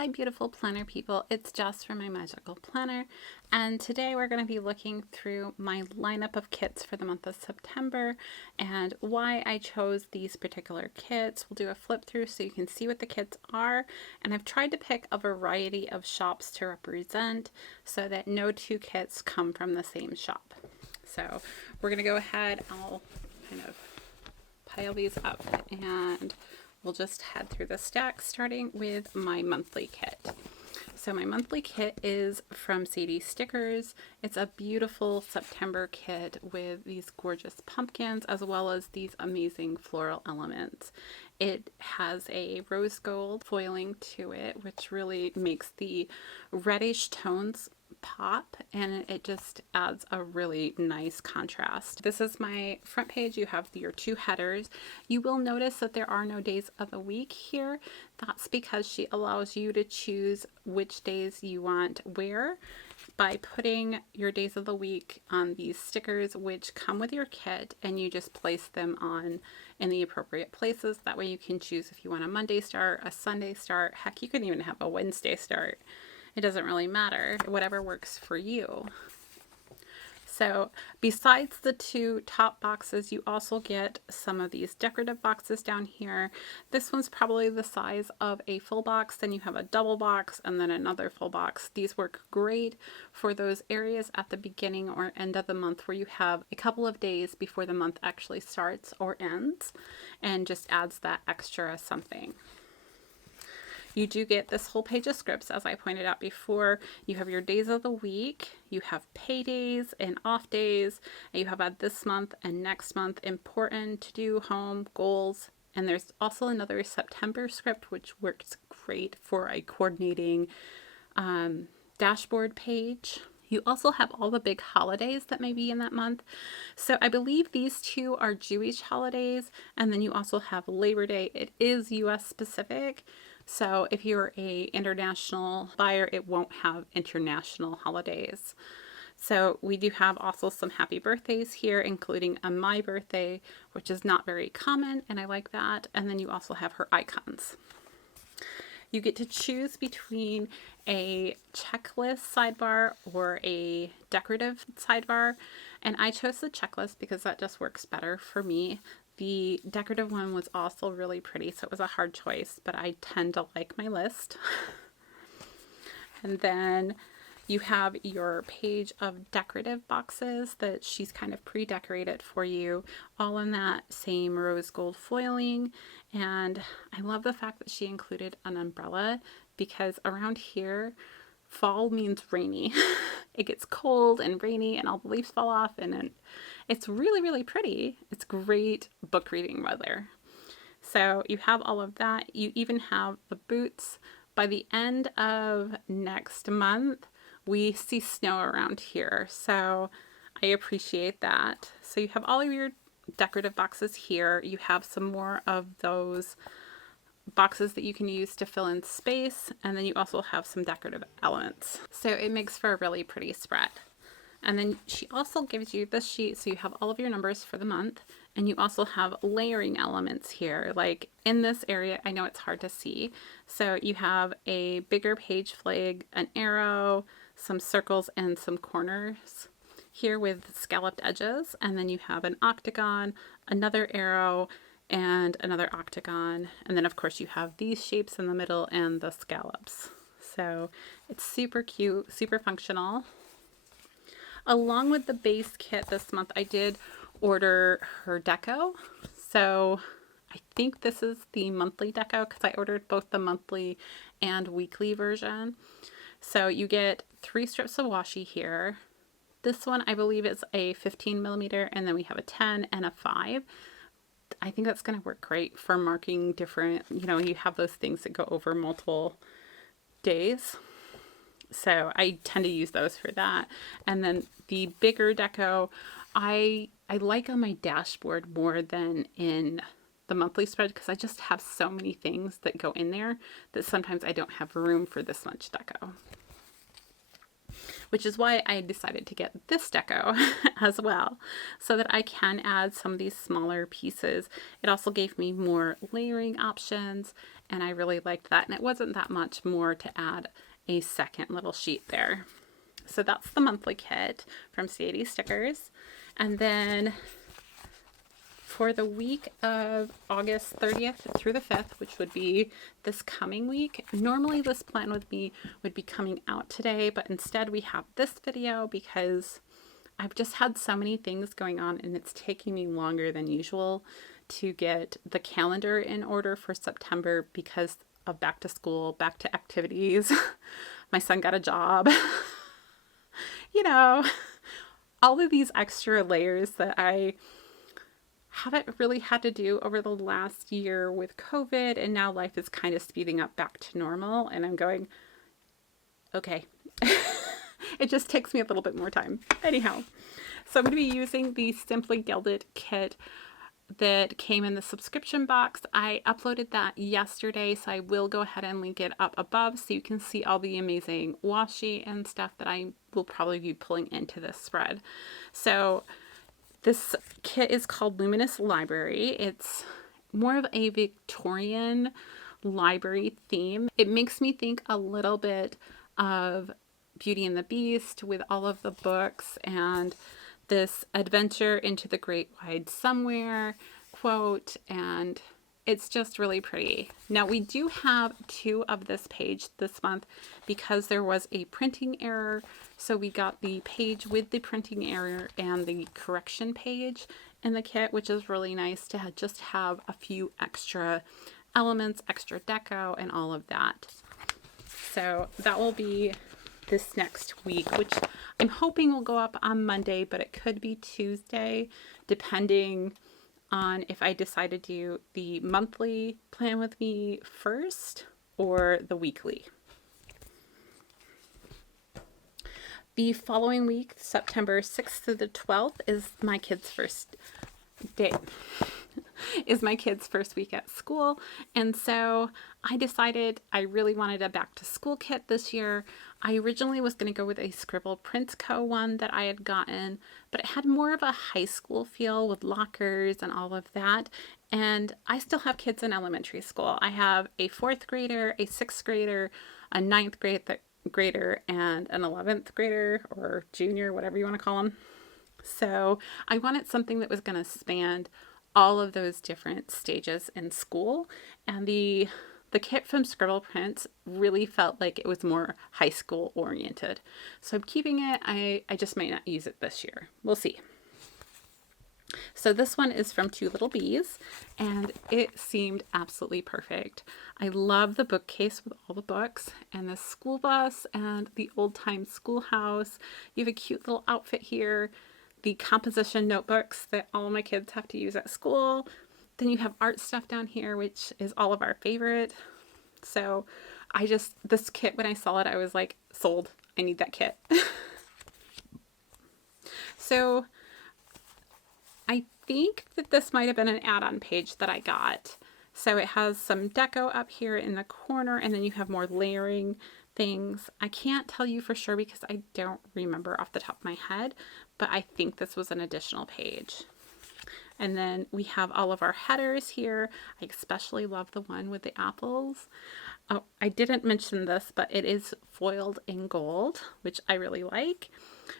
Hi beautiful planner people, it's Jess from My Magical Planner, and today we're going to be looking through my lineup of kits for the month of September and why I chose these particular kits. We'll do a flip through so you can see what the kits are, and I've tried to pick a variety of shops to represent so that no two kits come from the same shop. So we're going to go ahead, I'll kind of pile these up and we'll just head through the stack, starting with my monthly kit. So my monthly kit is from Sadie Stickers. It's a beautiful September kit with these gorgeous pumpkins as well as these amazing floral elements. It has a rose gold foiling to it, which really makes the reddish tones pop, and it just adds a really nice contrast. This is my front page. You have your two headers. You will notice that there are no days of the week here. That's because she allows you to choose which days you want where by putting your days of the week on these stickers, which come with your kit, and you just place them on in the appropriate places. That way you can choose if you want a Monday start, a Sunday start, heck, you can even have a Wednesday start. It doesn't really matter, whatever works for you. So besides the two top boxes, you also get some of these decorative boxes down here. This one's probably the size of a full box. Then you have a double box and then another full box. These work great for those areas at the beginning or end of the month where you have a couple of days before the month actually starts or ends, and just adds that extra something. You do get this whole page of scripts, as I pointed out before. You have your days of the week, you have pay days and off days, and you have this month and next month, important, to do, home, goals, and there's also another September script which works great for a coordinating dashboard page. You also have all the big holidays that may be in that month. So I believe these two are Jewish holidays, and then you also have Labor Day. It is US specific. So if you're a international buyer, it won't have international holidays. So we do have also some happy birthdays here, including a my birthday, which is not very common, and I like that. And then you also have her icons. You get to choose between a checklist sidebar or a decorative sidebar, and I chose the checklist because that just works better for me. The decorative one was also really pretty, so it was a hard choice, but I tend to like my list. And then you have your page of decorative boxes that she's kind of pre-decorated for you, all in that same rose gold foiling. And I love the fact that she included an umbrella, because around here, fall means rainy. It gets cold and rainy and all the leaves fall off, and it's really, really pretty. It's great book reading weather. So you have all of that. You even have the boots. By the end of next month, we see snow around here, so I appreciate that. So you have all of your decorative boxes here. You have some more of those boxes that you can use to fill in space, and then you also have some decorative elements. So it makes for a really pretty spread. And then she also gives you this sheet, so you have all of your numbers for the month, and you also have layering elements here. Like in this area, I know it's hard to see, so you have a bigger page flag, an arrow, some circles, and some corners here with scalloped edges, and then you have an octagon, another arrow, and another octagon, and then of course you have these shapes in the middle and the scallops. So it's super cute, super functional. Along with the base kit this month, I did order her deco. So I think this is the monthly deco because I ordered both the monthly and weekly version. So you get 3 strips of washi here. This one I believe is a 15 millimeter, and then we have a 10 and a 5. I think that's going to work great for marking different, you have those things that go over multiple days. So I tend to use those for that. And then the bigger deco, I like on my dashboard more than in the monthly spread, because I just have so many things that go in there that sometimes I don't have room for this much deco. which is why I decided to get this deco as well, so that I can add some of these smaller pieces. It also gave me more layering options, and I really liked that. And it wasn't that much more to add a second little sheet there. So that's the monthly kit from CAD Stickers. And then for the week of August 30th through the 5th, which would be this coming week, normally this plan with me would be coming out today, but instead we have this video because I've just had so many things going on and it's taking me longer than usual to get the calendar in order for September because of back to school, back to activities. My son got a job. You know, all of these extra layers that I haven't really had to do over the last year with COVID, and now life is kind of speeding up back to normal, and I'm going, okay. It just takes me a little bit more time. Anyhow, so I'm going to be using the Simply Gilded kit that came in the subscription box. I uploaded that yesterday, so I will go ahead and link it up above so you can see all the amazing washi and stuff that I will probably be pulling into this spread. So this kit is called Luminous Library. It's more of a Victorian library theme. It makes me think a little bit of Beauty and the Beast with all of the books and this adventure into the great wide somewhere quote, and it's just really pretty. Now we do have 2 of this page this month because there was a printing error. So we got the page with the printing error and the correction page in the kit, which is really nice to just have a few extra elements, extra deco, and all of that. So that will be this next week, which I'm hoping will go up on Monday, but it could be Tuesday, depending on if I decide to do the monthly plan with me first or the weekly. The following week, September 6th to the 12th, is my kids' first day. Is my kids' first week at school, and so I decided I really wanted a back to school kit this year. I originally was going to go with a Scribble Prints Co. one that I had gotten, but it had more of a high school feel with lockers and all of that, and I still have kids in elementary school. I have a 4th grader, a 6th grader, a 9th grader, and an 11th grader, or junior, whatever you want to call them. So I wanted something that was going to span all of those different stages in school, and the kit from Scribble Prints really felt like it was more high school oriented. So I'm keeping it. I just might not use it this year. We'll see. So this one is from Two Little Bees, and it seemed absolutely perfect. I love the bookcase with all the books and the school bus and the old time schoolhouse. You have a cute little outfit here. The composition notebooks that all my kids have to use at school. Then you have art stuff down here, which is all of our favorite. So this kit, when I saw it, I was like, sold. I need that kit. So I think that this might have been an add-on page that I got. So it has some deco up here in the corner, and then you have more layering things. I can't tell you for sure because I don't remember off the top of my head, but I think this was an additional page. And then we have all of our headers here. I especially love the one with the apples. Oh, I didn't mention this, but it is foiled in gold, which I really like.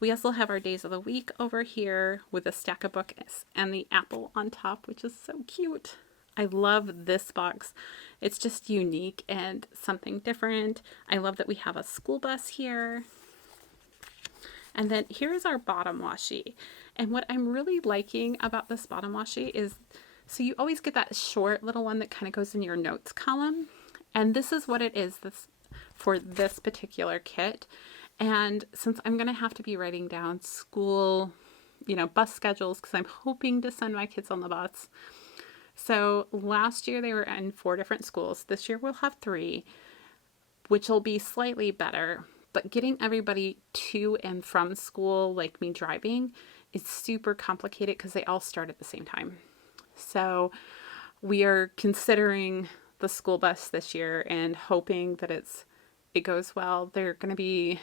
We also have our days of the week over here with a stack of books and the apple on top, which is so cute. I love this box. It's just unique and something different. I love that we have a school bus here. And then here's our bottom washi. And what I'm really liking about this bottom washi is, so you always get that short little one that kind of goes in your notes column. And this is what it is for this particular kit. And since I'm going to have to be writing down school, bus schedules, because I'm hoping to send my kids on the bus. So last year they were in 4 different schools. This year we'll have 3, which will be slightly better. But getting everybody to and from school, like me driving, is super complicated because they all start at the same time. So we are considering the school bus this year and hoping that it goes well. They're going to be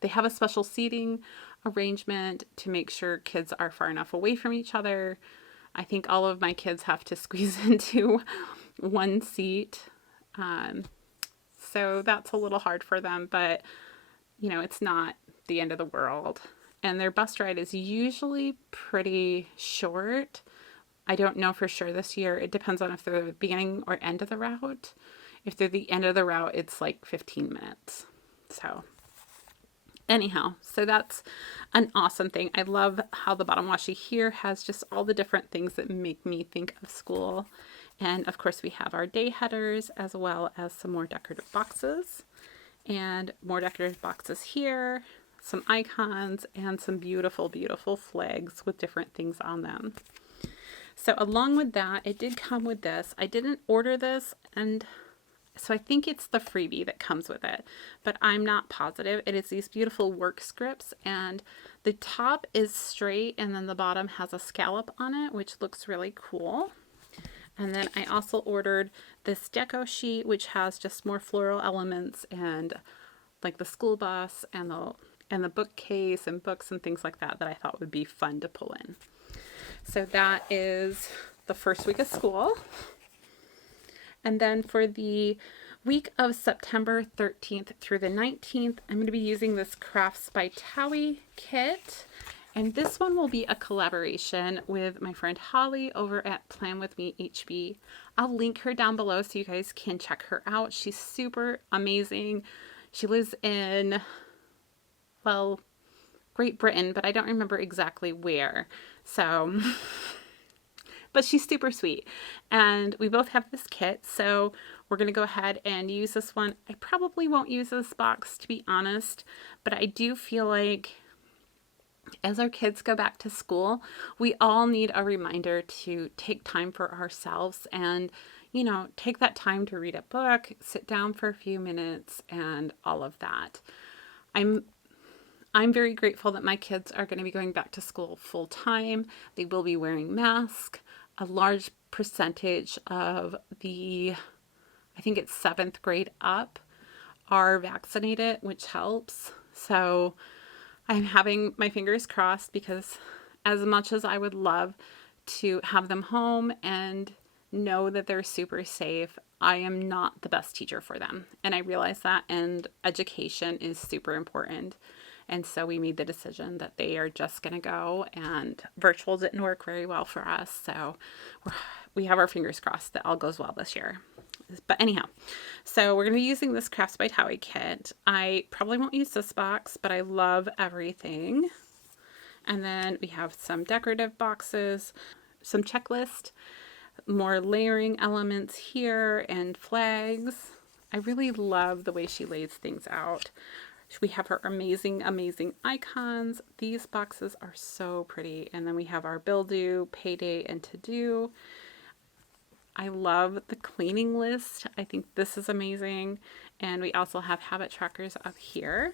They have a special seating arrangement to make sure kids are far enough away from each other. I think all of my kids have to squeeze into one seat. So that's a little hard for them, but you know, it's not the end of the world. And their bus ride is usually pretty short. I don't know for sure this year. It depends on if they're the beginning or end of the route. If they're the end of the route, it's like 15 minutes. So anyhow, so that's an awesome thing. I love how the bottom washi here has just all the different things that make me think of school. And of course we have our day headers as well as some more decorative boxes. And more decorative boxes here, some icons, and some beautiful, beautiful flags with different things on them. So along with that, it did come with this. I didn't order this, and so I think it's the freebie that comes with it, but I'm not positive. It is these beautiful work scripts, and the top is straight, and then the bottom has a scallop on it, which looks really cool. And then I also ordered this deco sheet, which has just more floral elements and like the school bus and the bookcase and books and things like that I thought would be fun to pull in. So that is the first week of school. And then for the week of September 13th through the 19th, I'm going to be using this Crafts by Towie kit. And this one will be a collaboration with my friend Holly over at Plan With Me HB. I'll link her down below so you guys can check her out. She's super amazing. She lives in, well, Great Britain, but I don't remember exactly where. So, but she's super sweet. And we both have this kit, so we're going to go ahead and use this one. I probably won't use this box, to be honest, but I do feel like as our kids go back to school, we all need a reminder to take time for ourselves and, you know, take that time to read a book, sit down for a few minutes, and all of that. I'm very grateful that my kids are going to be going back to school full time. They will be wearing masks. A large percentage of the, I think it's 7th grade up, are vaccinated, which helps. So I'm having my fingers crossed, because as much as I would love to have them home and know that they're super safe, I am not the best teacher for them. And I realize that, and education is super important. And so we made the decision that they are just going to go, and virtual didn't work very well for us. So we have our fingers crossed that all goes well this year. But anyhow, so we're going to be using this Crafts by Towie kit. I probably won't use this box, but I love everything. And then we have some decorative boxes, some checklist, more layering elements here, and flags. I really love the way she lays things out. We have her amazing, amazing icons. These boxes are so pretty. And then we have our bill due, payday, and to do. I love the cleaning list. I think this is amazing. And we also have habit trackers up here.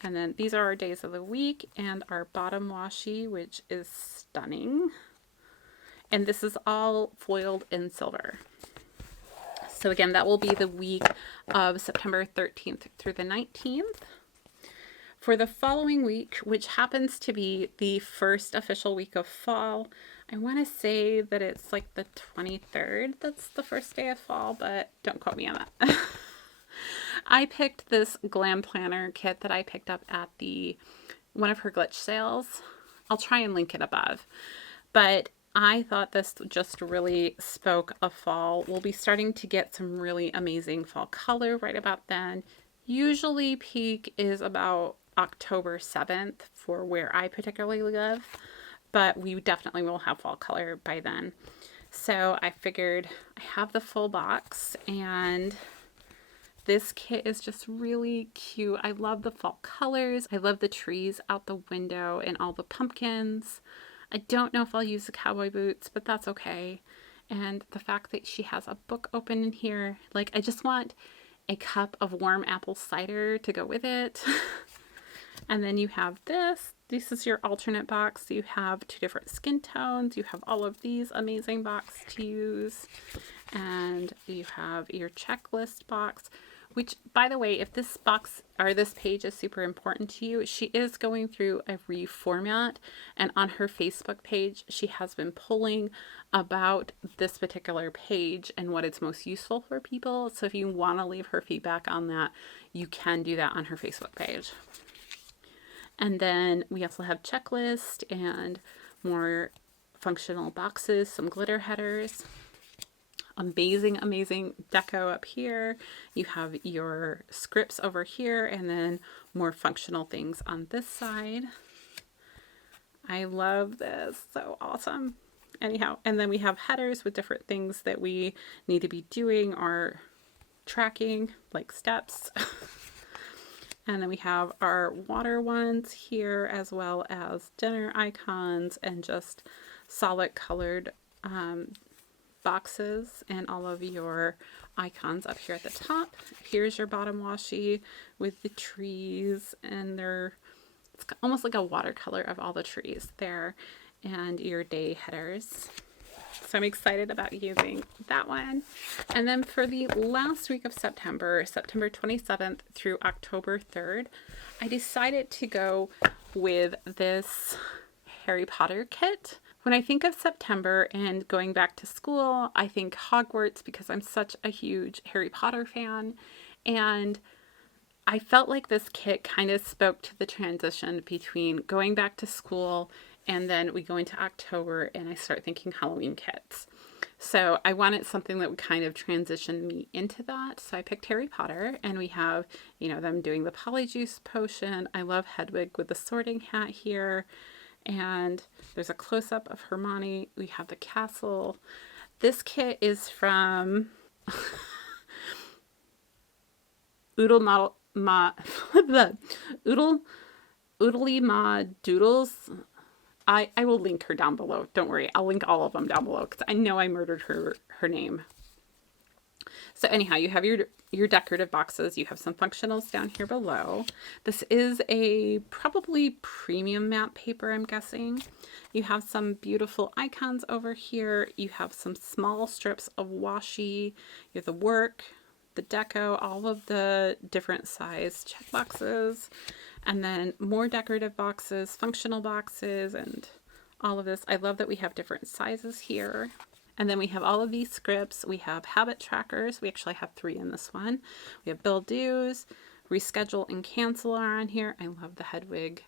And then these are our days of the week and our bottom washi, which is stunning. And this is all foiled in silver. So again, that will be the week of September 13th through the 19th. For the following week, which happens to be the first official week of fall, I want to say that it's like the 23rd. That's the first day of fall, but don't quote me on that. I picked this Glam Planner kit that I picked up at one of her glitch sales. I'll try and link it above. But I thought this just really spoke of fall. We'll be starting to get some really amazing fall color right about then. Usually peak is about October 7th for where I particularly live, but we definitely will have fall color by then. So I figured I have the full box, and this kit is just really cute. I love the fall colors. I love the trees out the window and all the pumpkins. I don't know if I'll use the cowboy boots, but that's okay. And the fact that she has a book open in here, like I just want a cup of warm apple cider to go with it. And then you have this. This is your alternate box. You have 2 different skin tones. You have all of these amazing boxes to use. And you have your checklist box, Which, by the way, if this box or this page is super important to you, she is going through a reformat, and on her Facebook page, she has been polling about this particular page and what it's most useful for people. So if you want to leave her feedback on that, you can do that on her Facebook page. And then we also have checklist and more functional boxes, some glitter headers. Amazing, amazing deco up here. You have your scripts over here and then more functional things on this side. I love this. So awesome. Anyhow, and then we have headers with different things that we need to be doing or tracking, like steps. And then we have our water ones here, as well as dinner icons and just solid colored boxes and all of your icons up here at the top. Here's your bottom washi with the trees, and it's almost like a watercolor of all the trees there, and your day headers. So I'm excited about using that one. And then for the last week of September, September 27th through October 3rd, I decided to go with this Harry Potter kit. When I think of September and going back to school, I think Hogwarts because I'm such a huge Harry Potter fan. And I felt like this kit kind of spoke to the transition between going back to school and then we go into October and I start thinking Halloween kits. So I wanted something that would kind of transition me into that. So I picked Harry Potter, and we have, them doing the Polyjuice potion. I love Hedwig with the sorting hat here. And there's a close-up of Hermione. We have the castle. This kit is from Oodlemadoodles. I will link her down below. Don't worry. I'll link all of them down below because I know I murdered her name. So anyhow, you have your decorative boxes. You have some functionals down here below. This is a probably premium matte paper, I'm guessing. You have some beautiful icons over here. You have some small strips of washi. You have the work, the deco, all of the different size check boxes, and then more decorative boxes, functional boxes, and all of this. I love that we have different sizes here. And then we have all of these scripts. We have habit trackers. We actually have 3 in this one. We have bill dues, reschedule and cancel are on here. I love the Hedwig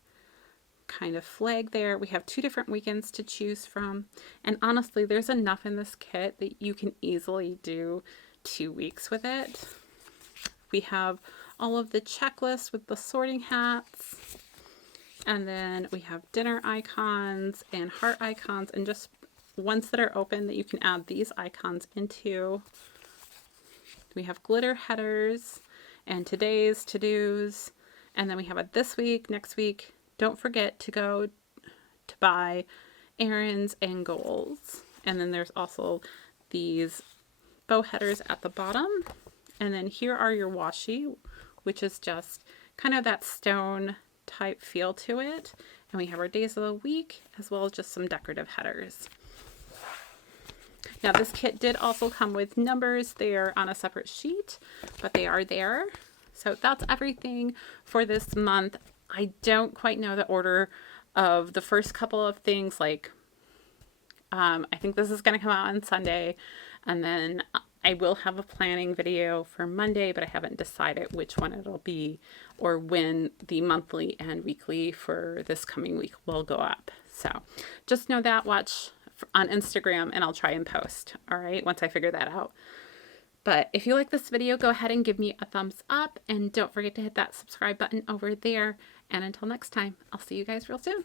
kind of flag there. We have 2 different weekends to choose from. And honestly, there's enough in this kit that you can easily do 2 weeks with it. We have all of the checklists with the sorting hats. And then we have dinner icons and heart icons and just ones that are open that you can add these icons into. We have glitter headers and today's to-dos. And then we have a this week, next week. Don't forget to go to buy errands and goals. And then there's also these bow headers at the bottom. And then here are your washi, which is just kind of that stone type feel to it. And we have our days of the week, as well as just some decorative headers. Now this kit did also come with numbers. They are on a separate sheet, but they are there. So that's everything for this month. I don't quite know the order of the first couple of things. Like, I think this is going to come out on Sunday, and then I will have a planning video for Monday, but I haven't decided which one it'll be or when the monthly and weekly for this coming week will go up. So just know that. Watch on Instagram and I'll try and post. All right, once I figure that out. But if you like this video, go ahead and give me a thumbs up, and don't forget to hit that subscribe button over there. And until next time, I'll see you guys real soon.